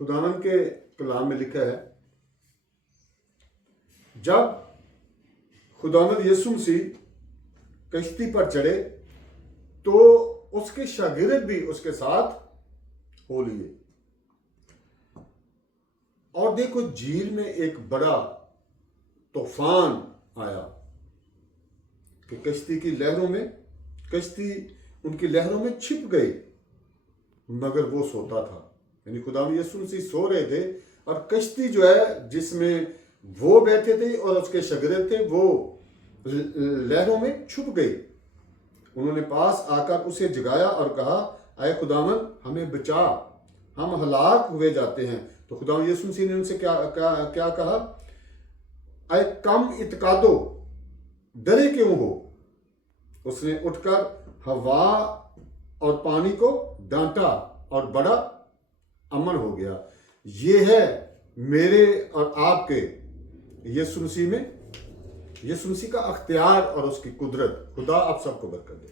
खुदावन के कलाम में लिखा है, जब खुदावंद यीशु मसीह कश्ती पर चढ़े तो उसके शागिर्द भी उसके साथ हो लिए। और देखो, झील में एक बड़ा तूफान आया कि कश्ती की लहरों में, कश्ती उनकी लहरों में छिप गई, मगर वो सोता था। यानी खुदावंद यीशु मसीह सो रहे थे और कश्ती जो है जिसमें वो बैठे थे और उसके शागिर्द थे, वो लहरों में छुप गई। उन्होंने पास आकर उसे जगाया और कहा, आए खुदावंद हमें बचा, हम हलाक हुए जाते हैं। तो खुदावंद यीशु मसीह ने उनसे क्या कहा, आए कम इत्कादो, डरे क्यों हो। उसने उठकर हवा और पानी को डांटा और बड़ा अमन हो गया। ये है मेरे और आपके यीशु मसीह में, यीशु मसीह का अख्तियार और उसकी कुदरत। खुदा आप सबको बरकत दे।